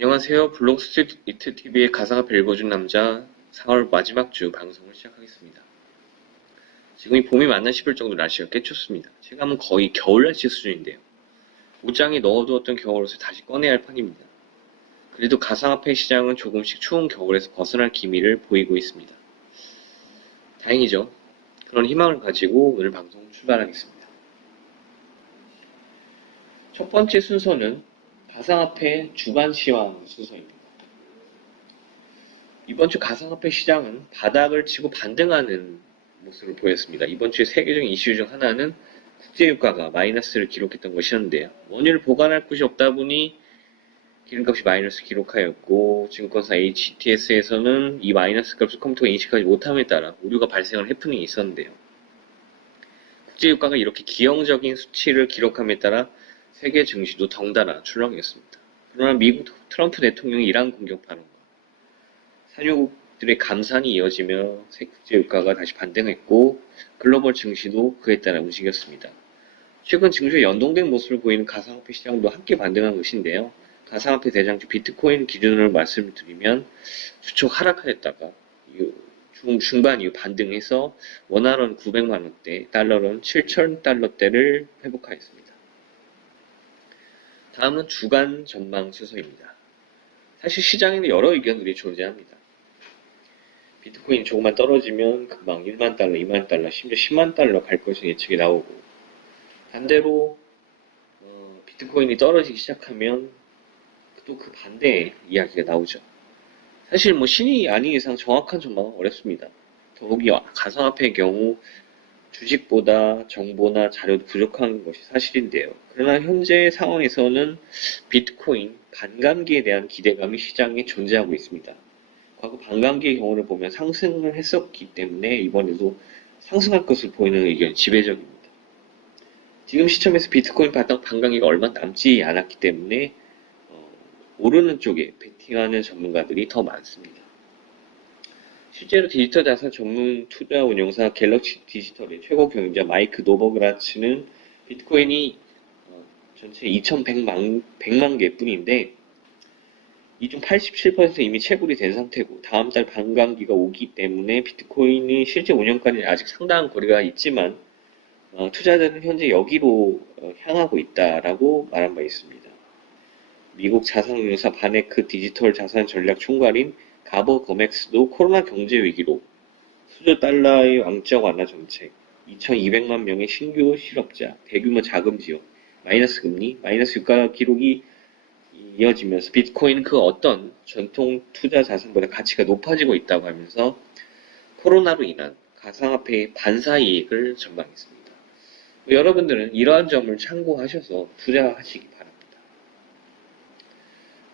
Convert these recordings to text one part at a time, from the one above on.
안녕하세요. 블록스트리트 TV의 가상화폐 읽어준 남자 4월 마지막 주 방송을 시작하겠습니다. 지금이 봄이 맞나 싶을 정도로 날씨가 꽤 춥습니다. 체감은 거의 겨울 날씨 수준인데요. 옷장에 넣어두었던 겨울옷을 다시 꺼내야 할 판입니다. 그래도 가상화폐 시장은 조금씩 추운 겨울에서 벗어날 기미를 보이고 있습니다. 다행이죠. 그런 희망을 가지고 오늘 방송 출발하겠습니다. 첫 번째 순서는 가상화폐 주간 시황 순서입니다. 이번 주 가상화폐 시장은 바닥을 치고 반등하는 모습을 보였습니다. 이번 주에 세계적인 이슈 중 하나는 국제유가가 마이너스를 기록했던 것이었는데요. 원유를 보관할 곳이 없다 보니 기름값이 마이너스 기록하였고, 증권사 HTS에서는 이 마이너스 값을 컴퓨터가 인식하지 못함에 따라 오류가 발생한 해프닝이 있었는데요. 국제유가가 이렇게 기형적인 수치를 기록함에 따라 세계 증시도 덩달아 출렁였습니다. 그러나 미국 트럼프 대통령의 이란 공격 발언과 산유국들의 감산이 이어지며 국제유가가 다시 반등했고 글로벌 증시도 그에 따라 움직였습니다. 최근 증시에 연동된 모습을 보이는 가상화폐 시장도 함께 반등한 것인데요. 가상화폐 대장주 비트코인 기준으로 말씀을 드리면 주촉 하락하였다가 중반 이후 반등해서 원화로는 900만원대, 달러로는 7,000달러대를 회복하였습니다. 다음은 주간 전망 순서입니다. 사실 시장에는 여러 의견들이 존재합니다. 비트코인이 조금만 떨어지면 금방 1만 달러, 2만 달러, 심지어 10만 달러 갈 것이 예측이 나오고, 반대로 비트코인이 떨어지기 시작하면 또 그 반대의 이야기가 나오죠. 사실 신이 아닌 이상 정확한 전망은 어렵습니다. 더욱이 가상화폐의 경우 주식보다 정보나 자료도 부족한 것이 사실인데요. 그러나 현재 상황에서는 비트코인 반감기에 대한 기대감이 시장에 존재하고 있습니다. 과거 반감기의 경우를 보면 상승을 했었기 때문에 이번에도 상승할 것을 보이는 의견이 지배적입니다. 지금 시점에서 비트코인 반감기가 얼마 남지 않았기 때문에 오르는 쪽에 베팅하는 전문가들이 더 많습니다. 실제로 디지털 자산 전문 투자 운용사 갤럭시 디지털의 최고 경영자 마이크 노버그라츠는 비트코인이 전체 2100만 개뿐인데 이 중 87% 이미 채굴이 된 상태고 다음 달 반감기가 오기 때문에 비트코인이 실제 운영까지 아직 상당한 거리가 있지만 투자자는 현재 여기로 향하고 있다라고 말한 바 있습니다. 미국 자산운용사 바네크 디지털 자산 전략 총괄인 가버 거맥스도 코로나 경제 위기로 수조 달러의 왕적 완화 정책, 2,200만 명의 신규 실업자, 대규모 자금 지원, 마이너스 금리, 마이너스 유가 기록이 이어지면서 비트코인은 그 어떤 전통 투자 자산보다 가치가 높아지고 있다고 하면서 코로나로 인한 가상화폐의 반사 이익을 전망했습니다. 여러분들은 이러한 점을 참고하셔서 투자하시기 바랍니다.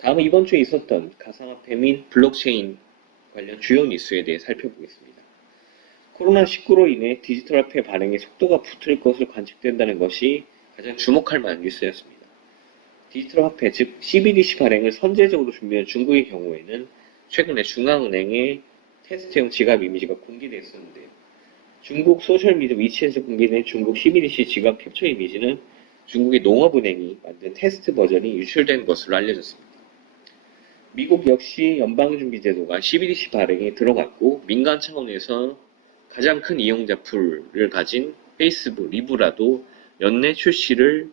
다음은 이번 주에 있었던 가상화폐 및 블록체인 관련 주요 뉴스에 대해 살펴보겠습니다. 코로나19로 인해 디지털 화폐 발행의 속도가 붙을 것으로 관측된다는 것이 가장 주목할 만한 뉴스였습니다. 디지털 화폐, 즉 CBDC 발행을 선제적으로 준비한 중국의 경우에는 최근에 중앙은행의 테스트용 지갑 이미지가 공개됐었는데요. 중국 소셜미디어 위치에서 공개된 중국 CBDC 지갑 캡처 이미지는 중국의 농업은행이 만든 테스트 버전이 유출된 것으로 알려졌습니다. 미국 역시 연방준비제도가 CBDC 발행에 들어갔고 민간 차원에서 가장 큰 이용자 풀을 가진 페이스북, 리브라도 연내 출시를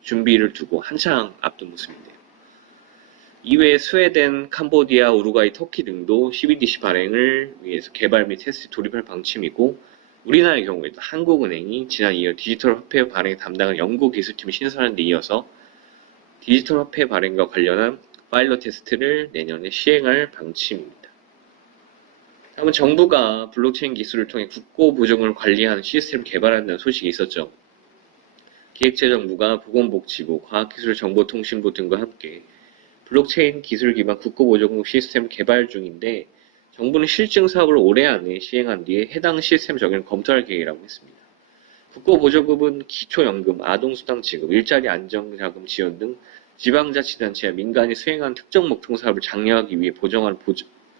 준비를 두고 한창 앞둔 모습인데요. 이외에 스웨덴, 캄보디아, 우루과이, 터키 등도 CBDC 발행을 위해서 개발 및 테스트 돌입할 방침이고 우리나라의 경우에도 한국은행이 지난 2월 디지털 화폐 발행 담당한 연구기술팀을 신설하는 데 이어서 디지털 화폐 발행과 관련한 파일럿 테스트를 내년에 시행할 방침입니다. 다음은 정부가 블록체인 기술을 통해 국고 보정을 관리하는 시스템을 개발한다는 소식이 있었죠. 기획재정부가 보건복지부, 과학기술정보통신부 등과 함께 블록체인 기술 기반 국고 보조금 시스템 개발 중인데 정부는 실증 사업을 올해 안에 시행한 뒤에 해당 시스템 적용을 검토할 계획이라고 했습니다. 국고 보조금은 기초연금, 아동수당 지급, 일자리 안정자금 지원 등 지방자치단체와 민간이 수행한 특정 목표 사업을 장려하기 위해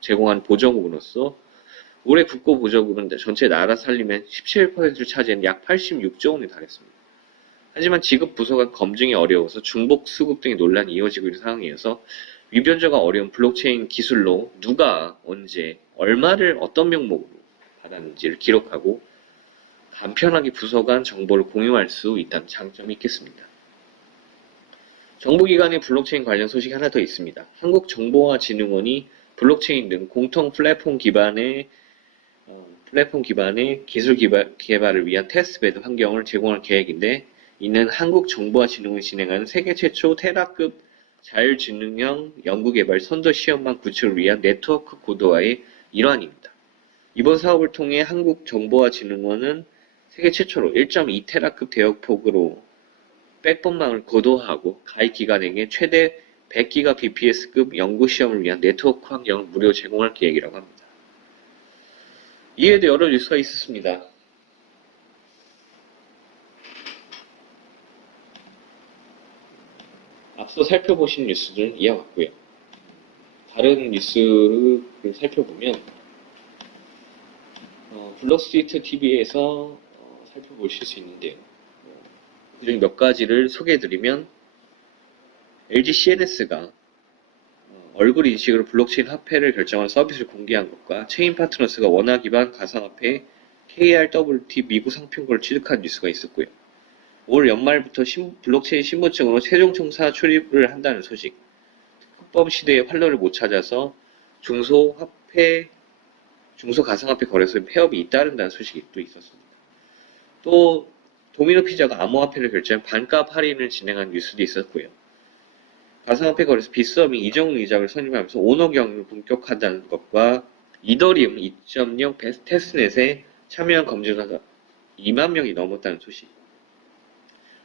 제공한 보조금으로서 올해 국고 보조금은 전체 나라 살림의 17%를 차지한 약 86조 원에 달했습니다. 하지만 지급 부서가 검증이 어려워서 중복 수급 등의 논란이 이어지고 있는 상황이어서 위변조가 어려운 블록체인 기술로 누가 언제 얼마를 어떤 명목으로 받았는지를 기록하고 간편하게 부서 간 정보를 공유할 수 있다는 장점이 있겠습니다. 정부기관의 블록체인 관련 소식이 하나 더 있습니다. 한국정보화진흥원이 블록체인 등 공통 플랫폼 기반의 기술 개발을 위한 테스트베드 환경을 제공할 계획인데, 이는 한국정보화진흥원이 진행하는 세계 최초 테라급 자율지능형 연구개발 선도 시험망 구축을 위한 네트워크 고도화의 일환입니다. 이번 사업을 통해 한국정보화진흥원은 세계 최초로 1.2테라급 대역폭으로 백본망을 고도화하고 가입 기관에게 최대 100GBps급 연구 시험을 위한 네트워크 환경을 무료 제공할 계획이라고 합니다. 이에도 여러 뉴스가 있었습니다. 앞서 살펴보신 뉴스들은 이와 같고요. 다른 뉴스를 살펴보면 블록스트리트 TV에서 살펴보실 수 있는데요. 그중 몇 가지를 소개해드리면, LG CNS가 얼굴 인식으로 블록체인 화폐를 결정하는 서비스를 공개한 것과 체인 파트너스가 원화 기반 가상화폐 KRWT 미국 상표권을 취득한 뉴스가 있었고요. 올 연말부터 블록체인 신분증으로 세종청사 출입을 한다는 소식, 흑범 시대의 활로를 못 찾아서 중소 가상화폐 거래소에 폐업이 잇따른다는 소식이 또 있었습니다. 또 도미노 피자가 암호화폐를 결제한 반값 할인을 진행한 뉴스도 있었고요. 가상화폐 거래소 빗썸이 이정우 이작을 선임하면서 오너 경영을 본격화한다는 것과 이더리움 2.0 테스트넷에 참여한 검증자가 2만 명이 넘었다는 소식,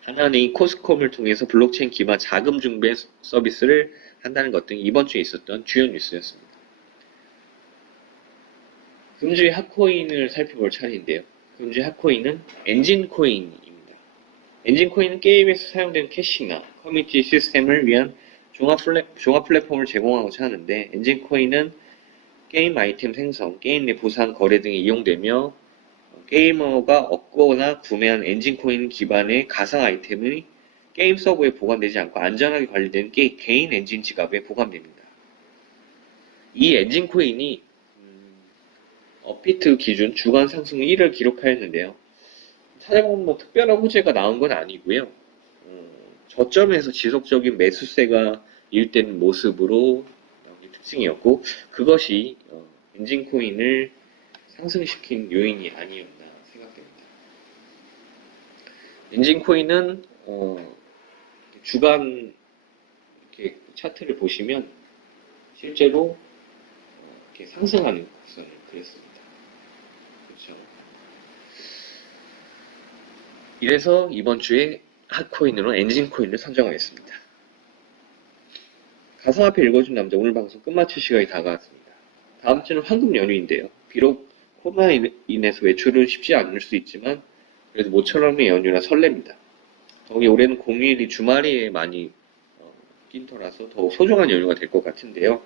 하나은행이 코스콤을 통해서 블록체인 기반 자금 중개 서비스를 한다는 것 등 이번 주에 있었던 주요 뉴스였습니다. 금주의 핫코인을 살펴볼 차례인데요. 금주의 핫코인은 엔진코인입니다. 엔진코인은 게임에서 사용되는 캐시나 커뮤니티 시스템을 위한 종합 플랫폼을 제공하고자 하는데, 엔진코인은 게임 아이템 생성, 게임 내 보상 거래 등에 이용되며, 게이머가 얻거나 구매한 엔진코인 기반의 가상 아이템이 게임 서버에 보관되지 않고 안전하게 관리되는 개인 엔진 지갑에 보관됩니다. 이 엔진코인이 업비트 기준 주간 상승 1을 기록하였는데요. 찾아보면 뭐 특별한 호재가 나온 건 아니고요. 저점에서 지속적인 매수세가 유입되는 모습으로 나온 게 특징이었고, 그것이 엔진코인을 상승시킨 요인이 아니었나 생각됩니다. 엔진코인은 주간 이렇게 차트를 보시면 실제로 이렇게 상승하는 곡선을 그렸습니다. 그렇죠. 이래서 이번 주에 핫코인으로 엔진코인을 선정하겠습니다. 가상화폐 읽어준 남자, 오늘 방송 끝마칠 시간이 다가왔습니다. 다음 주는 황금 연휴인데요. 비록 코로나로 인해서 외출은 쉽지 않을 수 있지만 그래도 모처럼의 연휴라 설렙니다. 더욱이 올해는 공휴일이 주말에 많이 낀 터라서 더욱 소중한 연휴가 될 것 같은데요.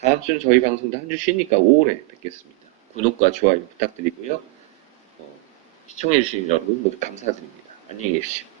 다음 주는 저희 방송도 한 주 쉬니까 5월에 뵙겠습니다. 구독과 좋아요 부탁드리고요. 시청해주신 여러분 모두 감사드립니다. 안녕히 계십시오.